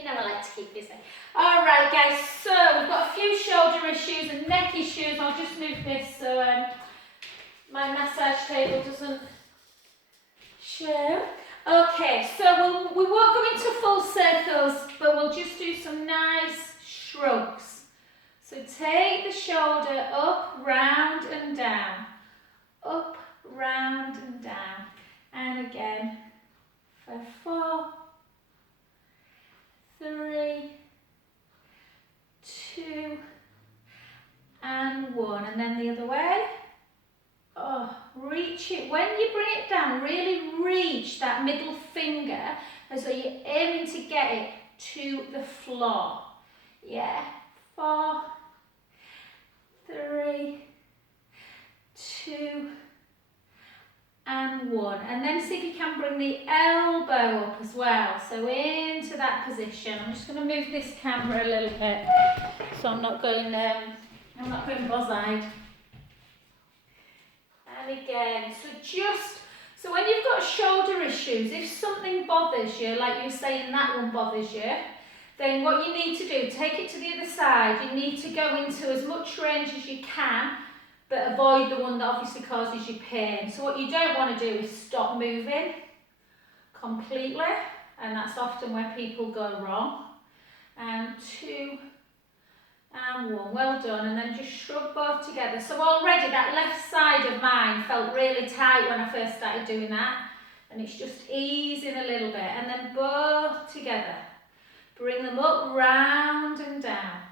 You know I like to keep busy. Alright guys, so we've got a few shoulder issues and neck issues. I'll just move this so my massage table doesn't show. Okay, so we won't go into full circles, but we'll just do some nice shrugs. So take the shoulder up, round and down. Up, round and down. And again for 4, 3, 2 and 1, and then the other way. Oh, reach it. When you bring it down, really reach that middle finger as though you're aiming to get it to the floor. Yeah, 4, 3, 2 and 1, and then see if you can bring the elbow up as well, so into that position. I'm just going to move this camera a little bit so I'm not going boss-eyed. And again, so when you've got shoulder issues, if something bothers you, like you were saying that one bothers you, then what you need to do, take it to the other side. You need to go into as much range as you can, but avoid the one that obviously causes you pain. So what you don't want to do is stop moving completely, and that's often where people go wrong. And 2 and 1, well done, and then just shrug both together. So already that left side of mine felt really tight when I first started doing that, and it's just easing a little bit, and then both together. Bring them up, round and down.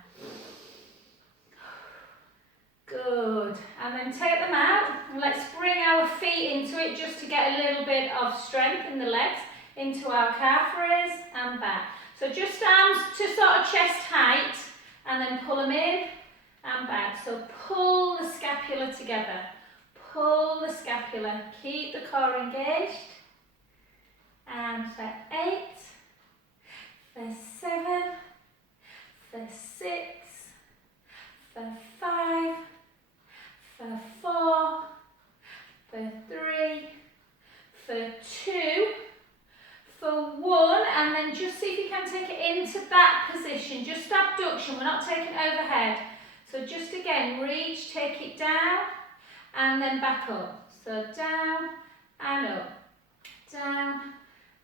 Good, and then take them out, and let's bring our feet into it just to get a little bit of strength in the legs, into our calf raise and back. So just arms to sort of chest height, and then pull them in and back. So pull the scapula together, pull the scapula, keep the core engaged. And for 8, for 7, for 6, for 5, for 4, for 3, for 2, for 1, and then just see if you can take it into that position, just abduction, we're not taking overhead. So just again, reach, take it down, and then back up. So down and up, down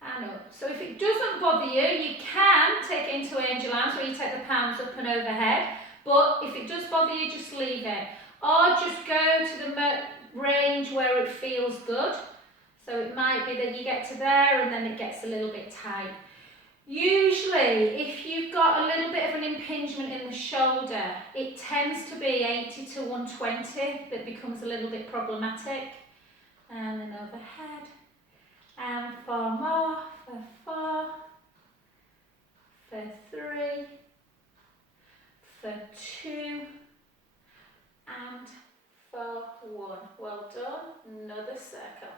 and up. So if it doesn't bother you, you can take it into angel arms where you take the palms up and overhead, but if it does bother you, just leave it. Or just go to the range where it feels good. So it might be that you get to there and then it gets a little bit tight. Usually, if you've got a little bit of an impingement in the shoulder, it tends to be 80 to 120 that becomes a little bit problematic. And then overhead. And 4 more, for 4, for 3, for 2, and for 1. Well done. Another circle.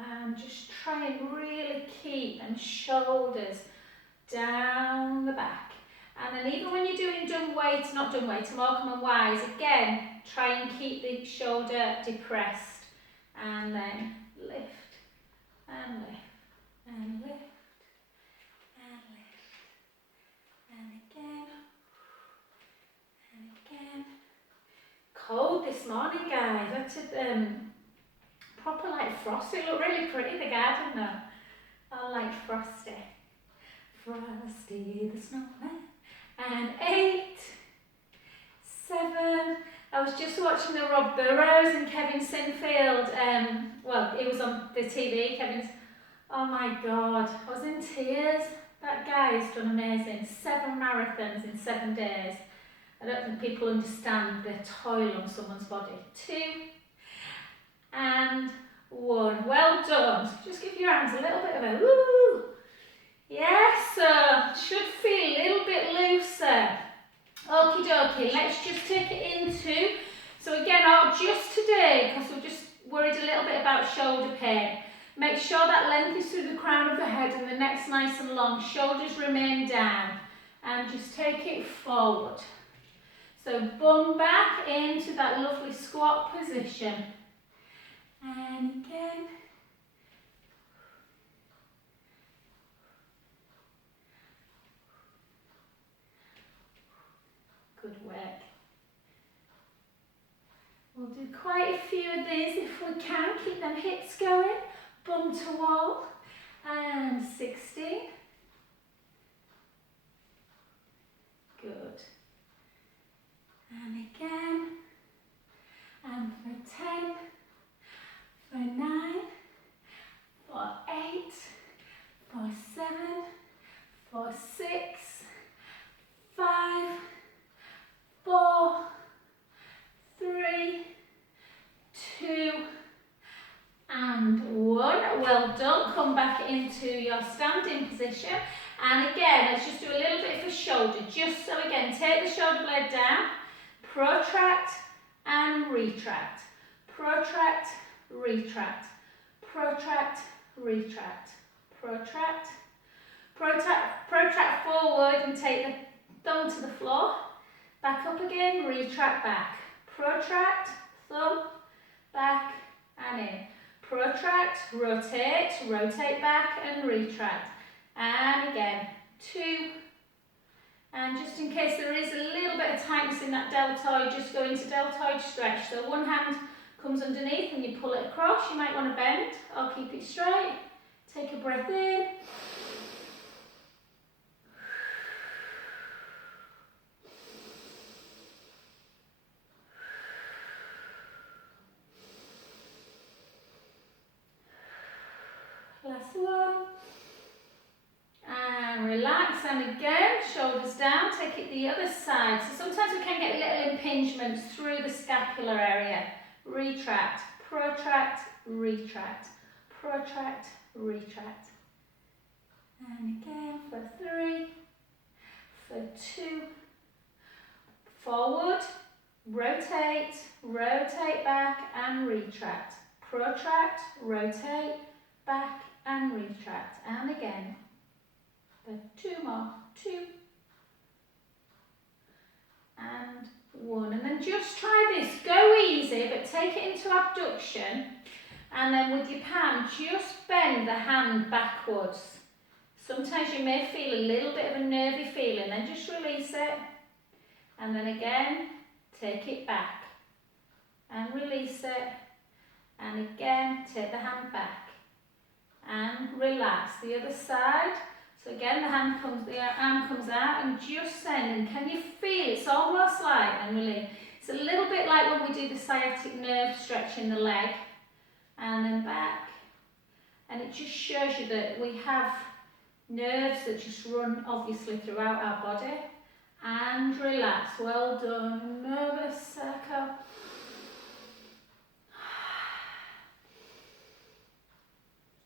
And just try and really keep them shoulders down the back. And then even when you're doing dumb weights, Morecambe and Wise, again, try and keep the shoulder depressed. And then lift, and lift, and lift, and lift. And again, and again. Cold this morning, guys. That's it. Proper like frosty. Look really pretty, the garden though. I like frosty. Frosty the snowman. And 8, 7. I was just watching the Rob Burrows and Kevin Sinfield. Well, it was on the TV. Kevin's. Oh my God, I was in tears. That guy's done amazing. 7 marathons in 7 days. I don't think people understand the toil on someone's body. 2. And 1. Well done. Just give your hands a little bit of a woo. Yes, should feel a little bit looser. Okie dokie, let's just take it into, so again, just today, because we're just worried a little bit about shoulder pain, make sure that length is through the crown of the head and the neck's nice and long, shoulders remain down, and just take it forward. So bum back into that lovely squat position. And again. Good work. We'll do quite a few of these if we can. Keep them hips going. Bum to wall. And 16. Good. And again. And for 10. For 9. For 8. For 7. For 6. 5. 4. 3, 2, and 1. Well done. Come back into your standing position. And again, let's just do a little bit for shoulder. Just so again, take the shoulder blade down, protract and retract. Protract, retract. Protract, retract. Protract. Protract forward and take the thumb to the floor. Back up again, retract back. Protract, thumb, back and in. Protract, rotate, rotate back and retract. And again, 2. And just in case there is a little bit of tightness in that deltoid, just go into deltoid stretch. So one hand comes underneath and you pull it across. You might want to bend or keep it straight. Take a breath in. Last one. And relax, and again, shoulders down, take it the other side. So sometimes we can get little impingements through the scapular area. Retract, protract, retract, protract, retract. And again for 3, for 2, forward, rotate, rotate back and retract. Protract, rotate, back and retract. And again. For 2 more. 2 and 1. And then just try this. Go easy, but take it into abduction. And then with your palm, just bend the hand backwards. Sometimes you may feel a little bit of a nervy feeling. Then just release it. And then again, take it back. And release it. And again, take the hand back. And relax. The other side. So again, the arm comes out and just send. And can you feel it's almost like, and really, it's a little bit like when we do the sciatic nerve stretching the leg. And then back. And it just shows you that we have nerves that just run obviously throughout our body. And relax. Well done. Nervous circle.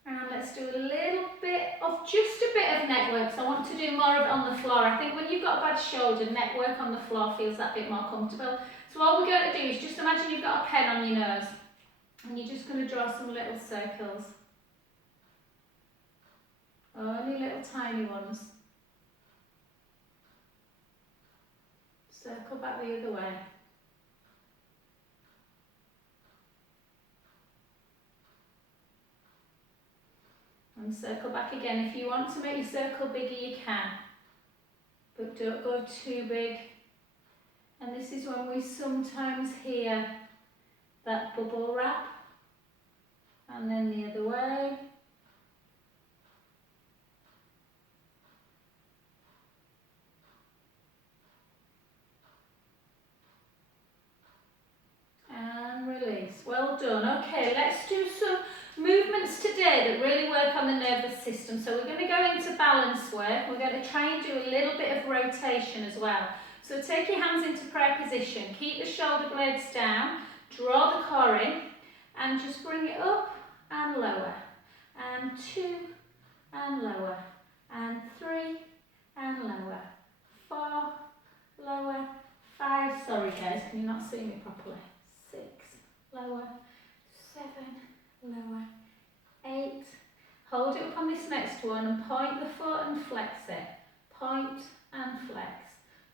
And let's do a little bit of, just a bit of neck work. So I want to do more of it on the floor. I think when you've got a bad shoulder, neck work on the floor feels that bit more comfortable. So what we're going to do is just imagine you've got a pen on your nose. And you're just going to draw some little circles. Only little tiny ones. Circle back the other way. And circle back again. If you want to make your circle bigger, you can. But don't go too big. And this is when we sometimes hear that bubble wrap. And then the other way. And release. Well done. Okay, let's do some movements today that really work on the nervous system. So we're going to go into balance work. We're going to try and do a little bit of rotation as well. So take your hands into prayer position. Keep the shoulder blades down. Draw the core in. And just bring it up and lower. And 2 and lower. And 3 and lower. 4, lower. 5, sorry guys, can you not see me properly? 6, lower. 7, lower. 8. Hold it up on this next one and point the foot and flex it. Point and flex.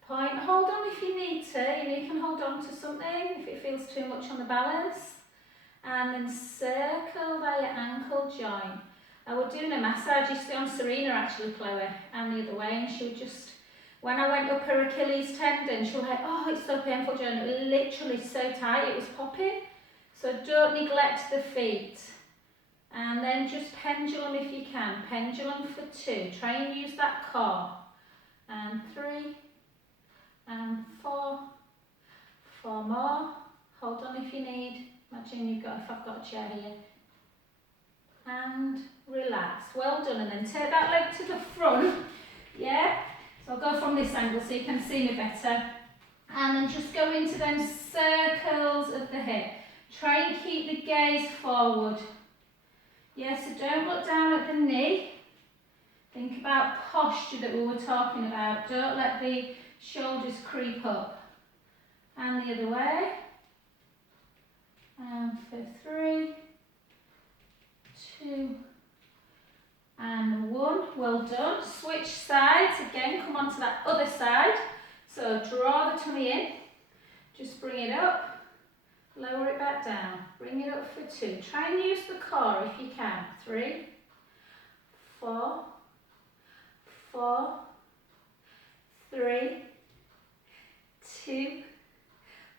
Point, hold on if you need to. You can hold on to something if it feels too much on the balance. And then circle by your ankle joint. I was doing a massage yesterday on Serena actually, Chloe, and the other way, and she would just When I went up her Achilles tendon, she was like, oh, it's so painful, Jen. Literally so tight, it was popping. So don't neglect the feet. And then just pendulum if you can. Pendulum for 2. Try and use that core. And 3. And 4. 4 more. Hold on if you need. Imagine if I've got a chair here. And relax. Well done. And then take that leg to the front. Yeah? So I'll go from this angle so you can see me better. And then just go into them circles of the hip. Try and keep the gaze forward. Yeah, so don't look down at the knee. Think about posture that we were talking about. Don't let the shoulders creep up. And the other way. And for 3, 2, and 1. Well done. Switch sides. Again, come on to that other side. So draw the tummy in. Just bring it up. Lower it back down. Bring it up for 2. Try and use the core if you can. 3, 4, 4, 3, 2,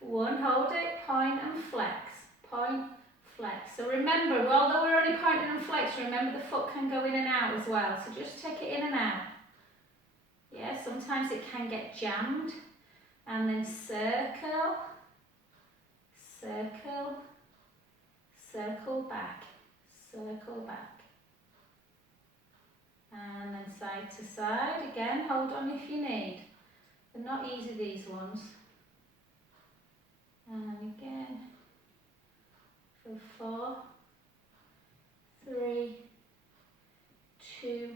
1. Hold it. Point and flex. Point, flex. So remember, although we're only pointing and flex, remember the foot can go in and out as well. So just take it in and out. Yeah, sometimes it can get jammed. And then circle. Circle, circle back, circle back. And then side to side. Again, hold on if you need. They're not easy, these ones. And again, for 4, 3, 2,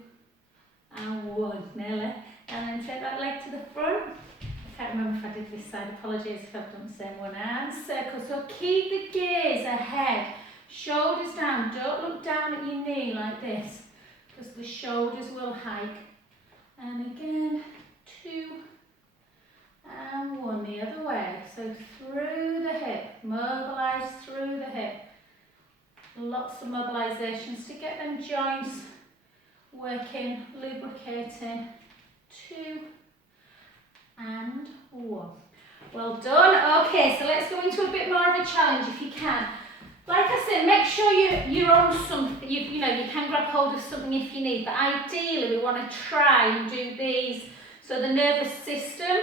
and 1. Nearly. And then take that leg to the front. I can't remember if I did this side, apologies if I've done the same one. And circle, so keep the gaze ahead, shoulders down, don't look down at your knee like this, because the shoulders will hike. And again, 2, and 1, the other way, so through the hip, mobilise through the hip. Lots of mobilisations to get them joints working, lubricating. 2, and 1. Well done. Okay, so let's go into a bit more of a challenge if you can. Like I said, make sure you're on something. You know, you can grab hold of something if you need, but ideally we want to try and do these so the nervous system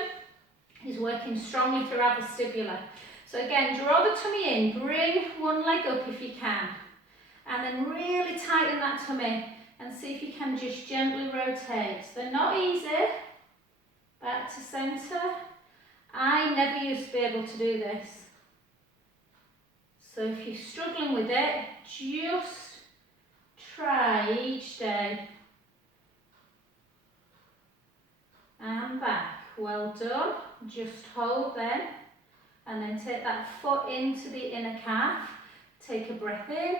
is working strongly through our vestibular. So again, draw the tummy in, bring one leg up if you can, and then really tighten that tummy and see if you can just gently rotate. So they're not easy. Back to centre. I never used to be able to do this. So if you're struggling with it, just try each day. And back. Well done. Just hold then. And then take that foot into the inner calf. Take a breath in.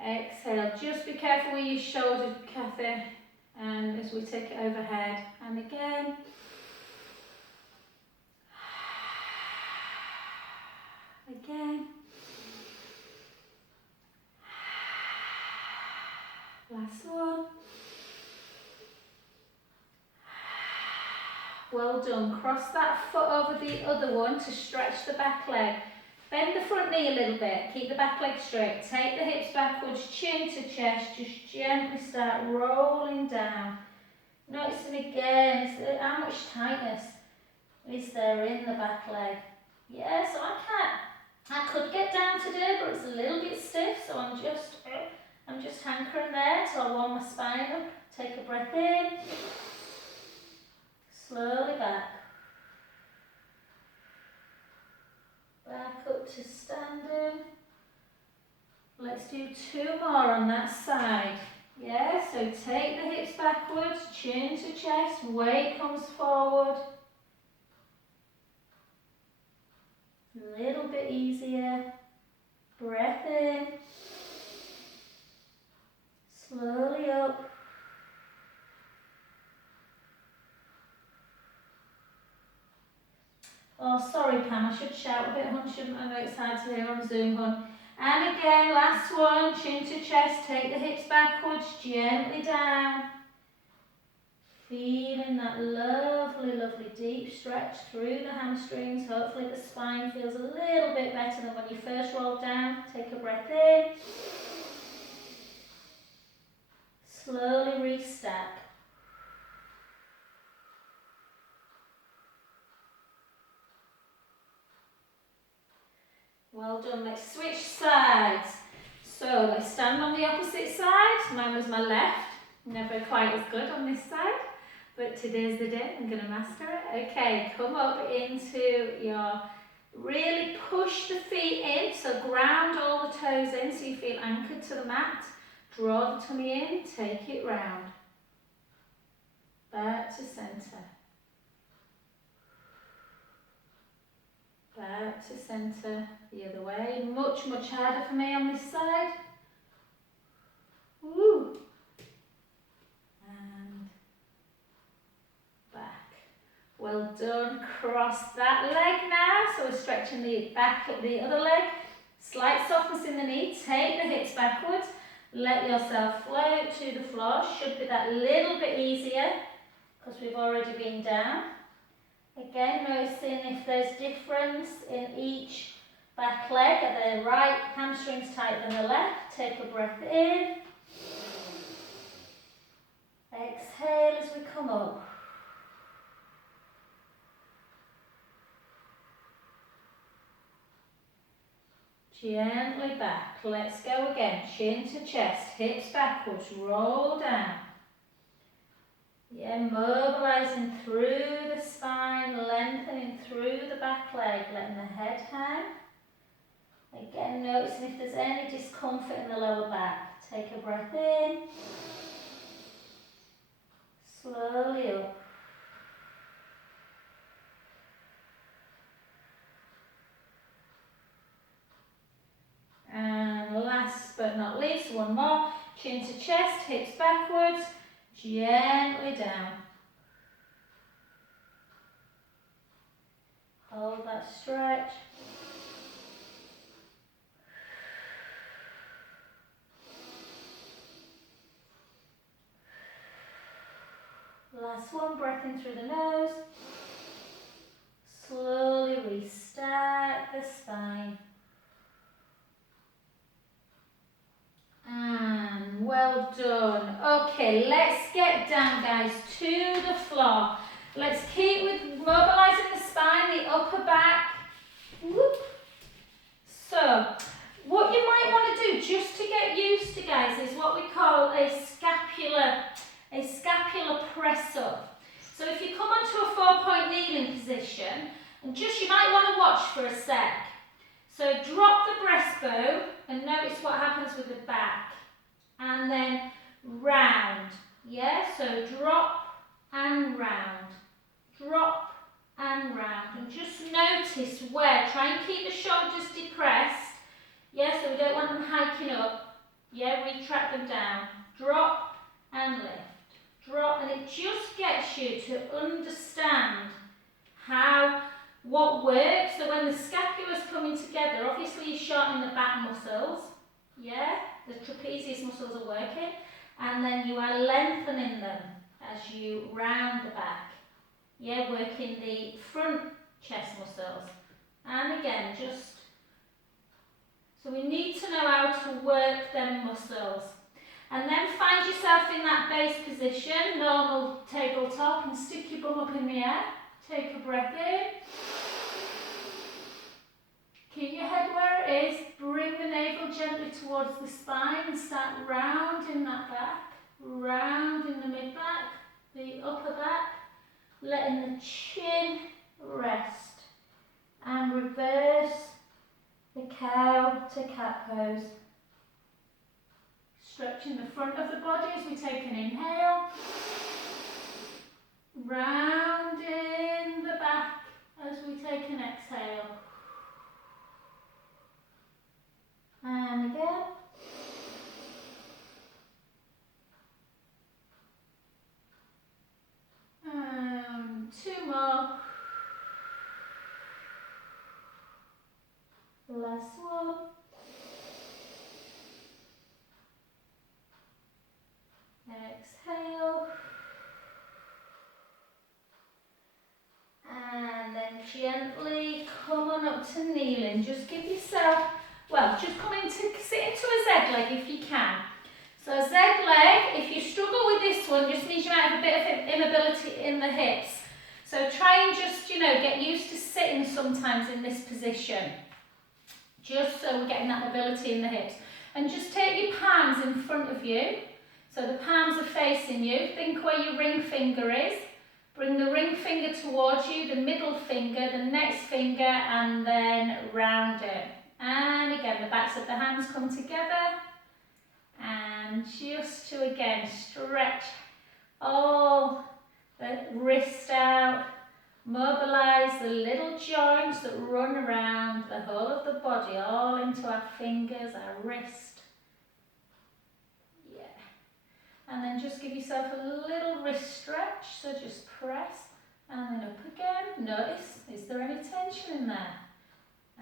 Exhale. Just be careful with your shoulder, Kathy. And as we take it overhead, and again. Again. Last one. Well done. Cross that foot over the other one to stretch the back leg. Bend the front knee a little bit. Keep the back leg straight. Take the hips backwards, chin to chest. Just gently start rolling down. Noticing again how much tightness is there in the back leg. Yeah, so I could get down today, but it's a little bit stiff, so I'm just hankering there till I warm my spine up. Take a breath in. Slowly back. Back up to standing. Let's do 2 more on that side. Yeah, so take the hips backwards, chin to chest, weight comes forward. A little bit easier. Breath in. Slowly up. Oh, sorry Pam, I should shout a bit, hon, shouldn't I? I know it's hard to hear on Zoom, hon. And again, last one, chin to chest, take the hips backwards, gently down. Feeling that lovely, lovely deep stretch through the hamstrings. Hopefully the spine feels a little bit better than when you first rolled down. Take a breath in. Slowly restep. Well done. Let's switch sides. So let's stand on the opposite side. Mine was my left. Never quite as good on this side. But today's the day, I'm going to master it. Okay, come up into your, really push the feet in, so ground all the toes in so you feel anchored to the mat. Draw the tummy in, take it round. Back to centre. Back to centre, the other way. Much, much harder for me on this side. Woo! Well done. Cross that leg now. So we're stretching the back of the other leg. Slight softness in the knee. Take the hips backwards. Let yourself float to the floor. Should be that little bit easier because we've already been down. Again, noticing if there's difference in each back leg. Are the right hamstrings tighter than the left? Take a breath in. Exhale as we come up. Gently back. Let's go again. Chin to chest, hips backwards, roll down. Yeah, mobilising through the spine, lengthening through the back leg, letting the head hang. Again, noticing if there's any discomfort in the lower back. Take a breath in. Slowly up. And last but not least, one more. Chin to chest, hips backwards, gently down. Hold that stretch. Last one, breath in through the nose. Slowly restart the spine. And well done. Okay, let's get down, guys, to the floor. Let's keep with mobilising the spine, the upper back. Whoop. So, what you might want to do, just to get used to, guys, is what we call a scapular press up. So if you come onto a 4-point kneeling position, and just you might want to watch for a sec. So drop the breastbone and notice what happens with the back. And then round. Yeah, so drop and round. Drop and round. And just notice where. Try and keep the shoulders depressed. Yeah, so we don't want them hiking up. Yeah, retract them down. Drop and lift. Drop, and it just gets you to understand what works. So when the scapula's coming together, obviously you're shortening the back muscles, yeah, the trapezius muscles are working, and then you are lengthening them as you round the back, yeah, working the front chest muscles. And again, just, so we need to know how to work them muscles. And then find yourself in that base position, normal tabletop, and stick your bum up in the air. Take a breath in. Keep your head where it is. Bring the navel gently towards the spine and start rounding that back. Rounding the mid-back, the upper back. Letting the chin rest. And reverse the cow to cat pose. Stretching the front of the body as we take an inhale. Rounding the back as we take an exhale. And again. And two more. Last one. Exhale. gently come on up to kneeling. Just give yourself, well, just come into, sit into a Z leg if you can. So a Z leg, if you struggle with this one, just means you might have a bit of immobility in the hips. So try and just, you know, get used to sitting sometimes in this position. Just so we're getting that mobility in the hips. And just take your palms in front of you. So the palms are facing you. Think where your ring finger is. Bring the ring finger towards you, the middle finger, the next finger, and then round it. And again, the backs of the hands come together. And just to, again, stretch all the wrist out. Mobilise the little joints that run around the whole of the body, all into our fingers, our wrist. Yeah. And then just give yourself a little wrist stretch, so just press and then up again. Notice, is there any tension in there?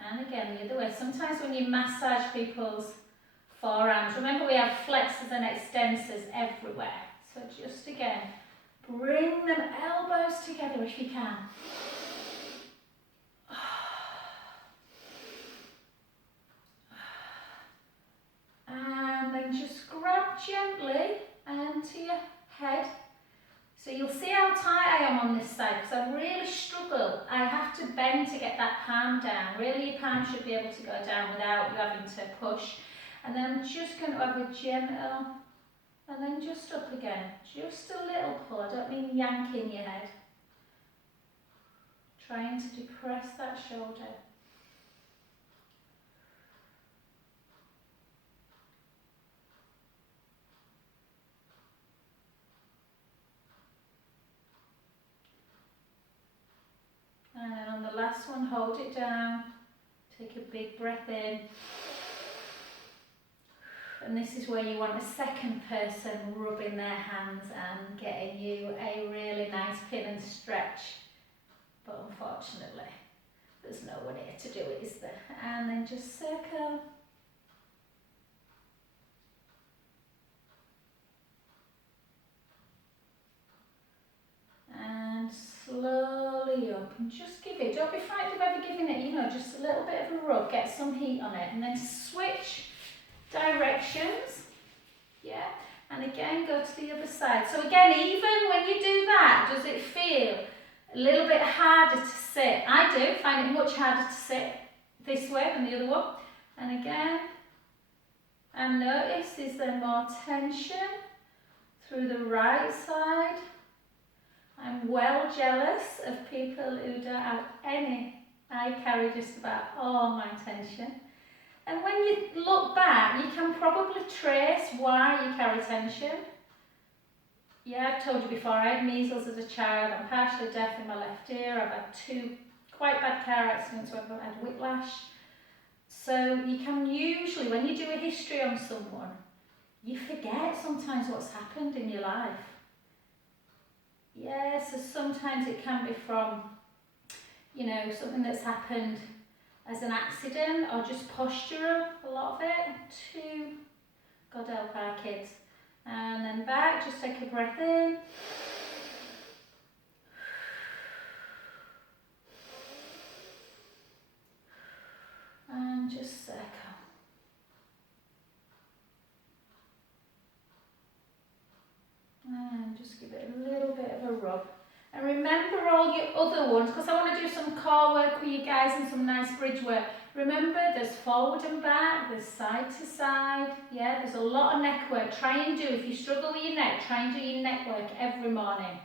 And again, the other way. Sometimes when you massage people's forearms, remember we have flexors and extensors everywhere. So just again, bring them elbows together if you can. And then just grab gently onto your head. So you'll see how tight I am on this side because I really struggle. I have to bend to get that palm down. Really your palm should be able to go down without you having to push. And then I'm just going to have a gentle, and then just up again. Just a little pull. I don't mean yanking your head. Trying to depress that shoulder. And then on the last one, hold it down. Take a big breath in. And this is where you want a second person rubbing their hands and getting you a really nice pin and stretch. But unfortunately, there's no one here to do it, is there? And then just circle. And slowly up. And just give it. Don't be frightened of ever giving it, you know, just a little bit of a rub. Get some heat on it. And then switch directions. Yeah. And again, go to the other side. So again, even when you do that, does it feel a little bit harder to sit? I do find it much harder to sit this way than the other one. And again, and notice, is there more tension through the right side? I'm well jealous of people who don't have any. I carry just about all my tension. And when you look back, you can probably trace why you carry tension. Yeah, I've told you before, I had measles as a child. I'm partially deaf in my left ear. I've had 2 quite bad car accidents where I've had whiplash. So you can usually, when you do a history on someone, you forget sometimes what's happened in your life. Yeah, so sometimes it can be from, you know, something that's happened as an accident or just postural, a lot of it, to God help our kids. And then back, just take a breath in. And just circle. And just give it a little bit of a rub. And remember all your other ones, because I want to do some core work with you guys and some nice bridge work. Remember, there's forward and back, there's side to side. Yeah, there's a lot of neck work. Try and do, if you struggle with your neck, try and do your neck work every morning.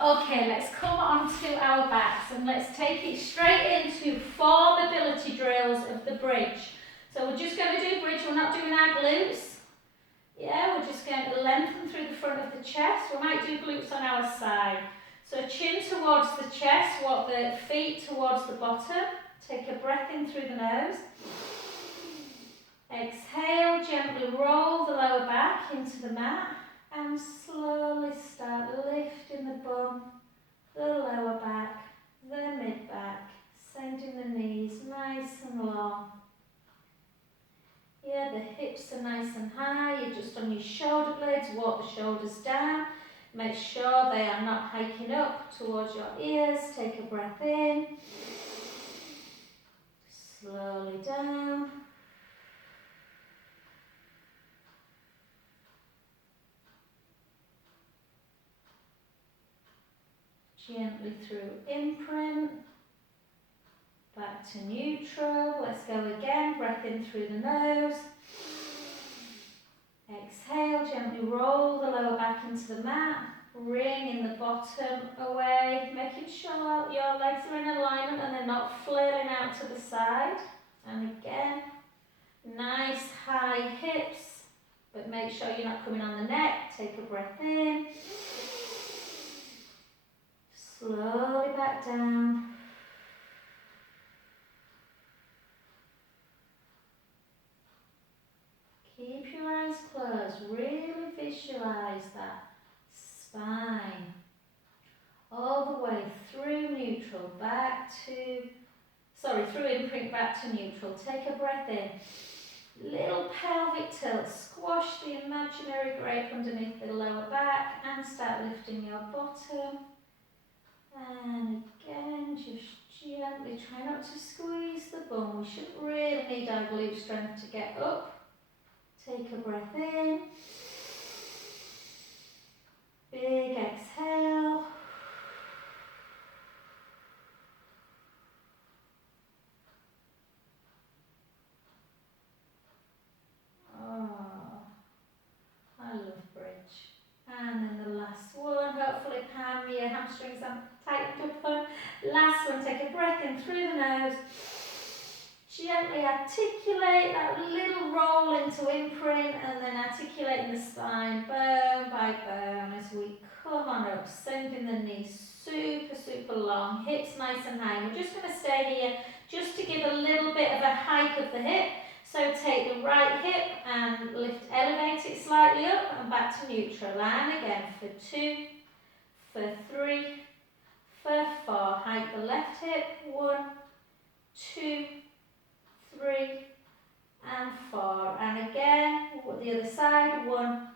Okay, let's come on to our backs and let's take it straight into 4 mobility drills of the bridge. So we're just going to do bridge, we're not doing our glutes. Yeah, we're just going to lengthen through the front of the chest. We might do glutes on our side. So chin towards the chest, walk the feet towards the bottom. Take a breath in through the nose. Exhale, gently roll the lower back into the mat and slowly start lifting the bum, the lower back, the mid back, sending the knees nice and long. Yeah, the hips are nice and high. You're just on your shoulder blades, walk the shoulders down. Make sure they are not hiking up towards your ears. Take a breath in. Slowly down. Gently through imprint. Back to neutral. Let's go again. Breath in through the nose. Exhale, gently roll the lower back into the mat. Bringing the bottom away, making sure your legs are in alignment and they're not flailing out to the side. And again, nice high hips, but make sure you're not coming on the neck. Take a breath in. Slowly back down. Keep your eyes closed. Really visualize that spine all the way through neutral, through imprint back to neutral. Take a breath in. Little pelvic tilt. Squash the imaginary grape underneath the lower back and start lifting your bottom. And again, just gently try not to squeeze the bum. We should really need our glute strength to get up. Take a breath in. Big exhale. Oh, I love bridge. And then the last one, hopefully palm your hamstrings are tightened up on. Last one, take a breath in through the nose. Gently articulate that little roll into imprint and then articulating the spine bone by bone as we come on up, sending the knees super long, hips nice and high. We're just going to stay here just to give a little bit of a hike of the hip. So take the right hip and elevate it slightly up and back to neutral. And again for 2, for 3, for 4. Hike the left hip. 1, 2, 3 and 4. And again, the other side. 1,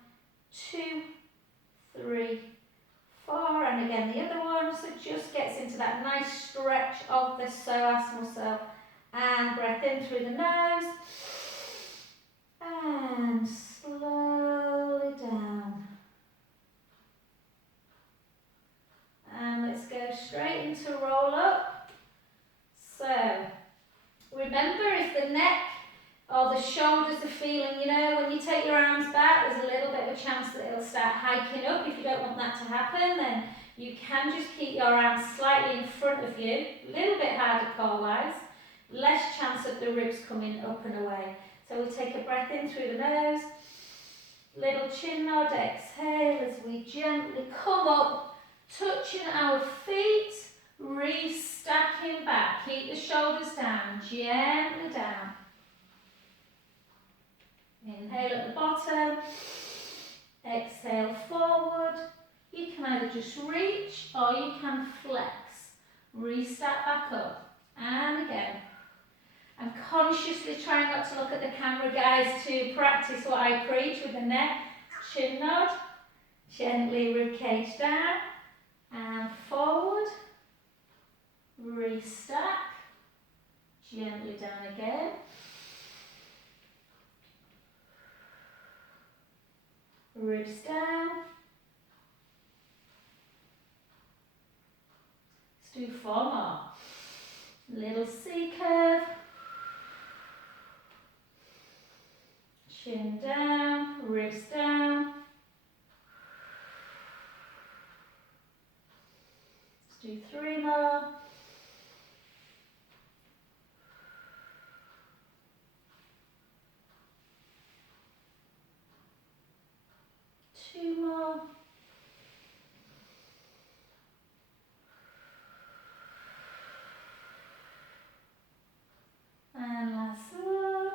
2, 3, 4. And again the other one. So it just gets into that nice stretch of the psoas muscle. And breath in through the nose. And slowly down. And let's go straight into roll up. So remember, if the neck or the shoulders are feeling, when you take your arms back, there's a little bit of a chance that it'll start hiking up. If you don't want that to happen, then you can just keep your arms slightly in front of you. A little bit harder core-wise. Less chance of the ribs coming up and away. So we take a breath in through the nose. Little chin nod, exhale as we gently come up, touching our feet, restacking back. Keep the shoulders down, gently down. Inhale at the bottom, exhale forward. You can either just reach or you can flex. Restack back up. And again. I'm consciously trying not to look at the camera, guys, to practice what I preach with the neck. Chin nod, gently ribcage down, and forward. Restack, gently down again. Ribs down. Let's do 4 more. Little C curve. Chin down, ribs down. Let's do 3 more. Two more. And last one.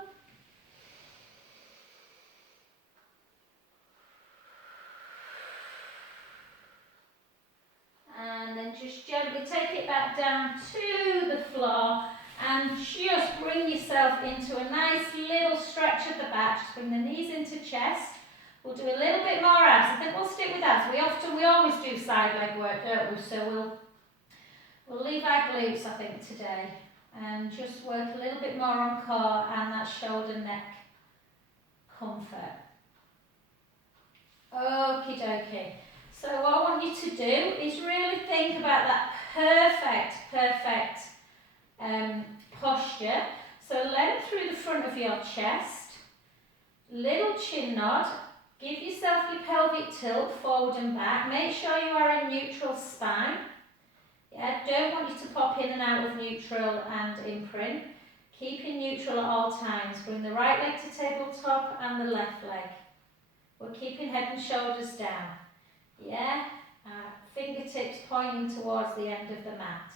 And then just gently take it back down to the floor and just bring yourself into a nice little stretch at the back. Just bring the knees into chest. We'll do a little bit more abs. I think we'll stick with abs. We side leg work, don't we? So we'll leave our glutes, I think, today, and just work a little bit more on core and that shoulder neck comfort. Okie dokie. So what I want you to do is really think about that perfect posture. So length through the front of your chest, little chin nod, give yourself your pelvic tilt forward and back. Make sure you are in neutral spine. Yeah, don't want you to pop in and out of neutral and imprint. Keep in neutral at all times. Bring the right leg to tabletop and the left leg. We're keeping head and shoulders down. Yeah, fingertips pointing towards the end of the mat.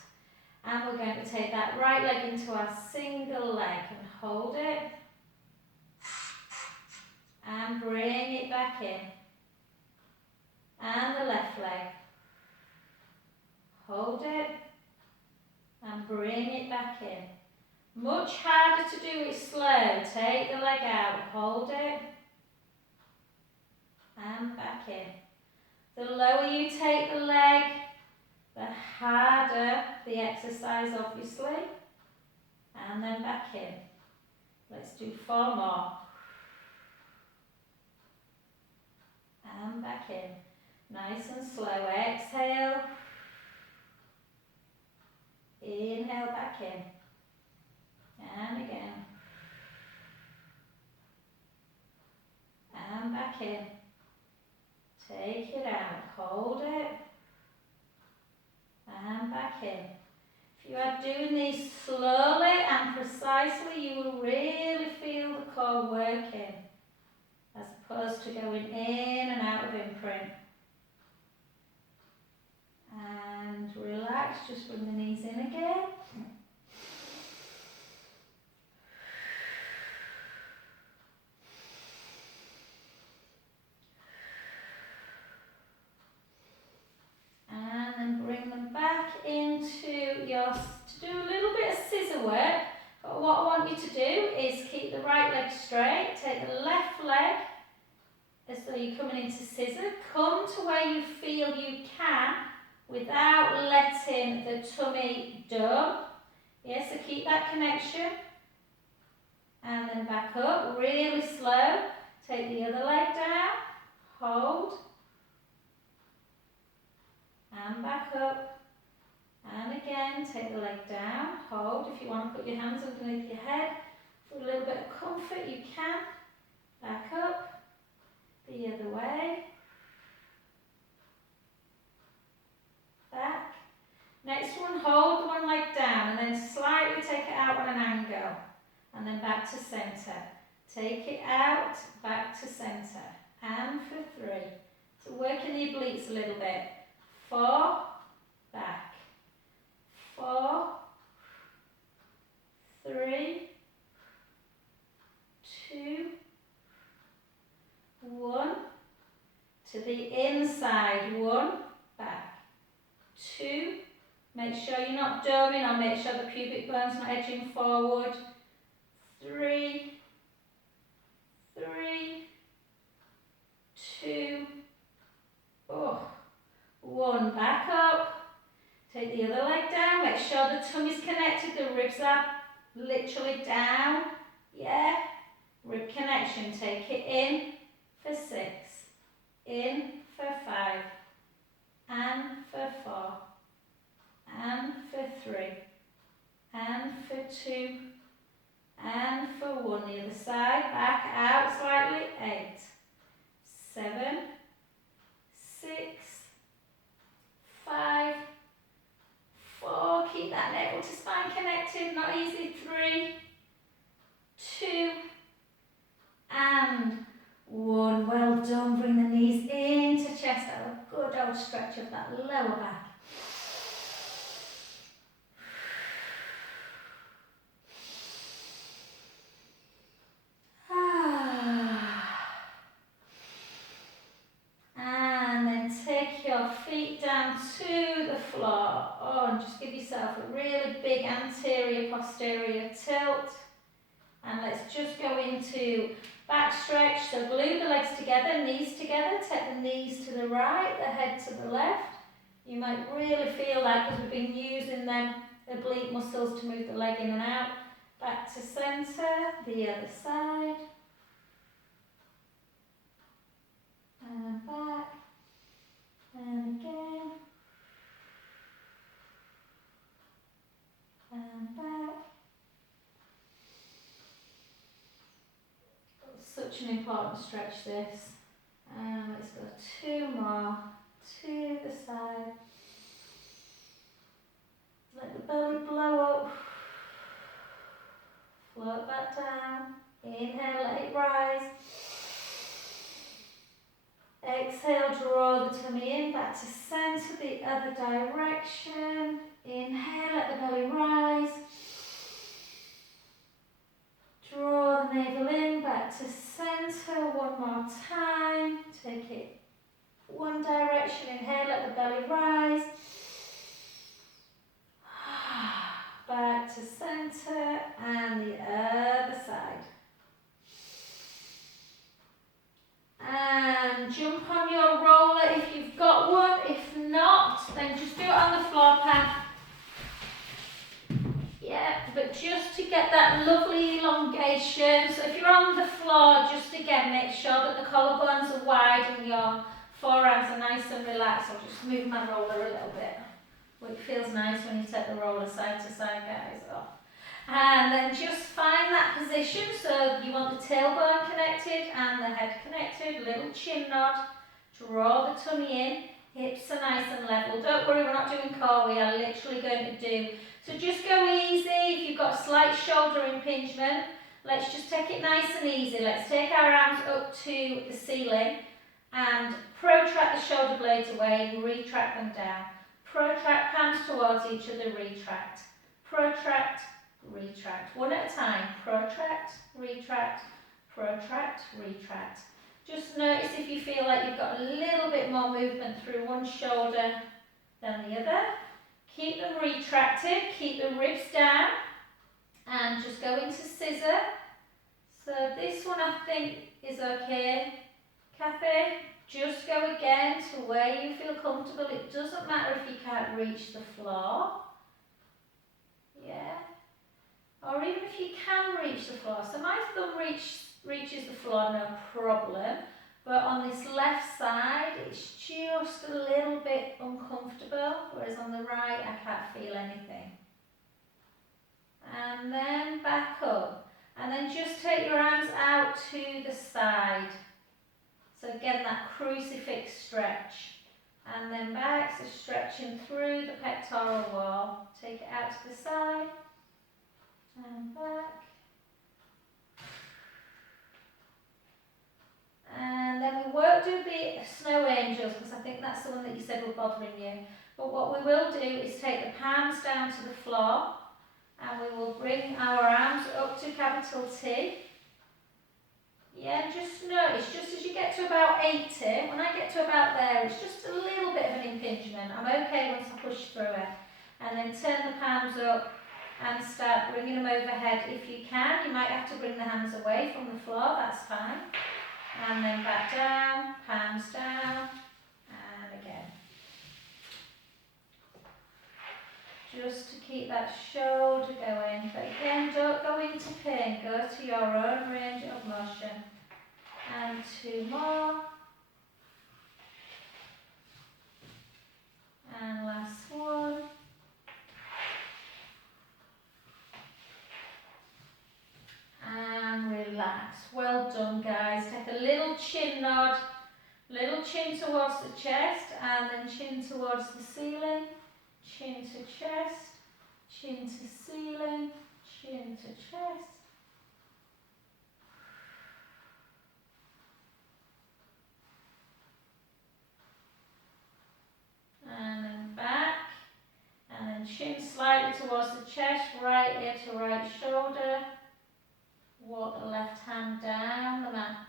And we're going to take that right leg into our single leg and hold it. And bring it back in. And the left leg. Hold it. And bring it back in. Much harder to do it slow. Take the leg out, hold it. And back in. The lower you take the leg, the harder the exercise, obviously. And then back in. Let's do 4 more. And back in. Nice and slow. Exhale. Inhale back in. And again. And back in. Take it out. Hold it. And back in. If you are doing these slowly and precisely, you will really feel the core working, as opposed to going in and out of imprint. And relax, just bring the knees in again. And then bring them back into to do a little bit of scissor work. But what I want you to do is keep the right leg straight, take the left leg as though you're coming into scissor. Come to where you feel you can without letting the tummy dome. Yeah, so keep that connection. And then back up, really slow. Take the other leg down, hold. And back up. And again, take the leg down, hold. If you want to put your hands underneath your head for a little bit of comfort, you can. Back up, the other way. Back. Next one, hold the one leg down and then slightly take it out on an angle. And then back to centre. Take it out, back to centre. And for 3. So working the obliques a little bit. 4, back. 4, 3, 2, 1. To the inside. 1, back. 2. Make sure you're not doming, or make sure the pubic bone's not edging forward. 3, 2, 1. Back up. Take the other leg down. Make sure the tummy's connected. The ribs are literally down. Yeah. Rib connection. Take it in for 6. In for 5. And for 4. And for 3. And for 2. And for 1. The other side. Back out slightly. 8. 7. 6. 5. 4. Keep that navel to spine connected. Not easy. 3. 2. And 1. Well done. Bring the knees into chest. Have a good old stretch of that lower back. And then take your feet down to the floor. Oh, and just give yourself a really big anterior posterior tilt. And let's just go into back stretch. So glue the legs together, knees together. Take the knees to the right, the head to the left. You might really feel that because we've been using them oblique muscles to move the leg in and out. Back to centre, the other side. And back. And again. And back. Such an important stretch this. And let's go 2 more to the side. Let the belly blow up. Float back down. Inhale, let it rise. Exhale, draw the tummy in, back to centre, the other direction. Inhale, let the belly rise. Draw the navel in, back to centre, one more time. Take it one direction, inhale, let the belly rise. Back to centre and the other side. And jump on your roller if you've got one. If not, then just do it on the floor pad. Yeah, but just to get that lovely elongation. So if you're on the floor, just again make sure that the collarbones are wide and your forearms are nice and relaxed. I'll just move my roller a little bit. Well, it feels nice when you take the roller side to side, guys. Oh. And then just find that position. So you want the tailbone connected and the head connected. Little chin nod. Draw the tummy in. Hips are nice and level. Don't worry, we're not doing core. We are literally going to do. So just go easy. If you've got a slight shoulder impingement, let's just take it nice and easy. Let's take our arms up to the ceiling and protract the shoulder blades away and retract them down. Protract, palms towards each other, retract. Protract, retract. One at a time. Protract, retract, protract, retract. Just notice if you feel like you've got a little bit more movement through one shoulder than the other. Keep them retracted, keep the ribs down, and just go into scissor. So this one I think is okay. Kathy, just go again to where you feel comfortable. It doesn't matter if you can't reach the floor. Yeah. Or even if you can reach the floor. So my thumb reaches the floor, no problem. But on this left side, it's just a little bit uncomfortable, whereas on the right, I can't feel anything. And then back up. And then just take your arms out to the side. So again, that crucifix stretch. And then back, so stretching through the pectoral wall. Take it out to the side. And back. And then we won't do the snow angels because I think that's the one that you said were bothering you. But what we will do is take the palms down to the floor and we will bring our arms up to capital T. Yeah, just notice, just as you get to about 80, when I get to about there, it's just a little bit of an impingement. I'm okay once I push through it. And then turn the palms up and start bringing them overhead if you can. You might have to bring the hands away from the floor, that's fine. And then back down, palms down, and again. Just to keep that shoulder going. But again, don't go into pain, go to your own range of motion. And 2 more. And last one. And relax. Well done, guys. Take a little chin nod, little chin towards the chest, and then chin towards the ceiling. Chin to chest, chin to ceiling, chin to chest. And then back, and then chin slightly towards the chest, right ear to right shoulder. Walk the left hand down the mat.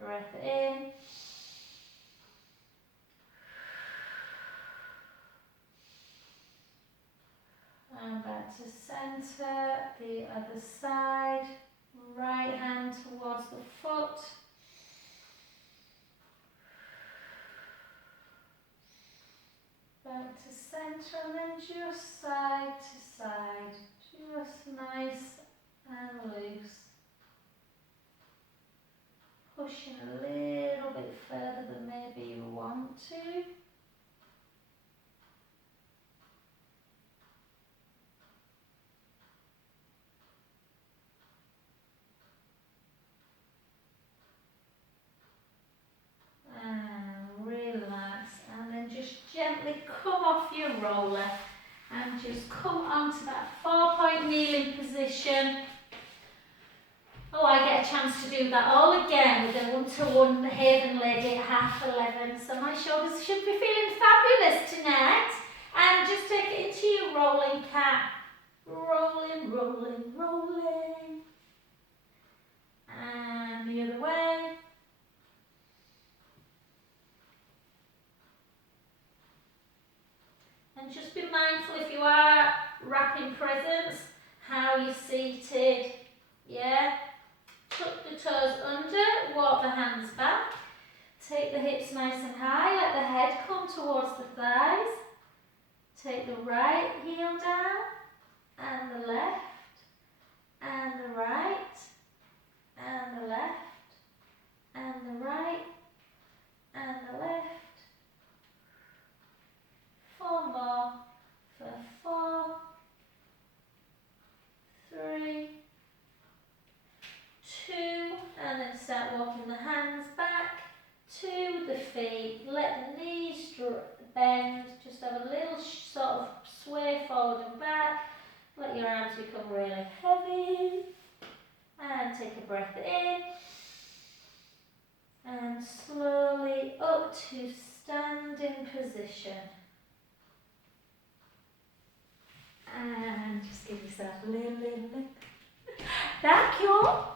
Breath in. And back to centre, the other side. Right hand towards the foot. back to centre, and then just side to side, just nice and loose. Pushing a little bit further than maybe you want to. And relax, and then just gently come off your roller and just come onto that 4-point kneeling position. Oh, I get a chance to do that all again with a 1-to-1 Haven lady at 11:30. So my shoulders should be feeling fabulous tonight. And just take it into your rolling cat. Rolling, rolling, rolling. And the other way. And just be mindful if you are wrapping presents, how you're seated. Yeah? Tuck the toes under, walk the hands back. Take the hips nice and high, let the head come towards the thighs. Take the right heel down, and the left, and the right, and the left, and the right, and the left. 4 more, for 4, 3, 2, and then start walking the hands back to the feet. Let the knees bend, just have a little sort of sway forward and back. Let your arms become really heavy. And take a breath in. And slowly up to standing position. And just give yourself a little lift. Thank you.